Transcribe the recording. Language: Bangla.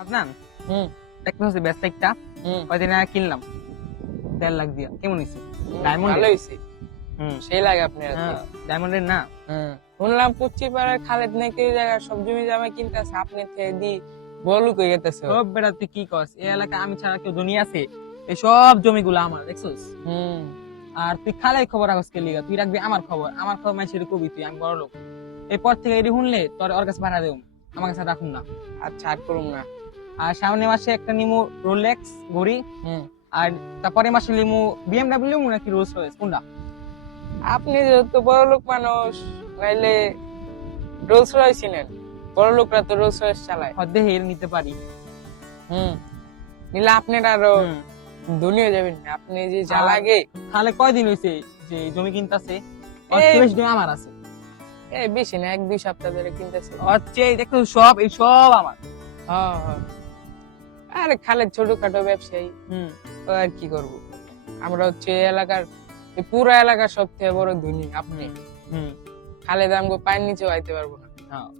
আদনান, হুম একটা হচ্ছে ব্যাসলাইটটা হুম কয়দিন আগে কিনলাম 1.5 লাখ দিয়া। কেমন হয়েছে? ডায়মন্ড ভালো হয়েছে, সেই লাগে আপনার হাতে। ডায়মন্ডের না? শুনলাম পুচি পাড়ার খালেদ নাকি ওই জায়গায় সব জমি জামা কিনতেছে, আপনি থেকে দি বলু কই গেতেছে। সব বেড়া তুই কি কস? এই এলাকায় আমি ছাড়া কেউ দুনিয়া আছে? এই সব জমিগুলো আমার, দেখছিস? হুম আর তুই খালাই খবর রাখস কে লিগা? তুই রাখবি আমার খবর মানুষের কবি, তুই আমি বড় লোক। এরপর থেকে এটি শুনলে তোর ওর কাছে পাঠা দেব, আমার কাছে রাখুন না। আচ্ছা আর করুম না। আর সামনে মাসে একটা নিমু রোলেক্স ঘড়ি, হুম আর তারপরে মাসে নিমু বিএমডব্লিউ নাকি রোলস রয়েস, কোনটা? আপনি যেহেতু বড় লোক মানুষ, নাইলে রোলস রয়েস নেন। বড় লোকরা তো রোলস রয়েস চালায়। হদ্দে হের নিতে পারি। নিলে আপনার আরো হুম। ধনী হয়ে যাবেন। আপনি যে যা আর লাগে তাহলে কয়দিন হয়েছে যে জমি কিনতেছে? আমার আছে এই বেশি না, 1-2 সপ্তাহ ধরে কিনতেছে। হচ্ছে, দেখো সব এই সব আমার। হ্যাঁ হ্যাঁ। আরে খালেদ ছোটখাটো ব্যবসায়ী, হুম ও আর কি করব। আমরা হচ্ছে এই এলাকার, এই পুরো এলাকার সব থেকে বড় ধনী আপনি। হুম খালেদ আমগো পায়ের নিচেও আইতে পারবো না। হ্যাঁ।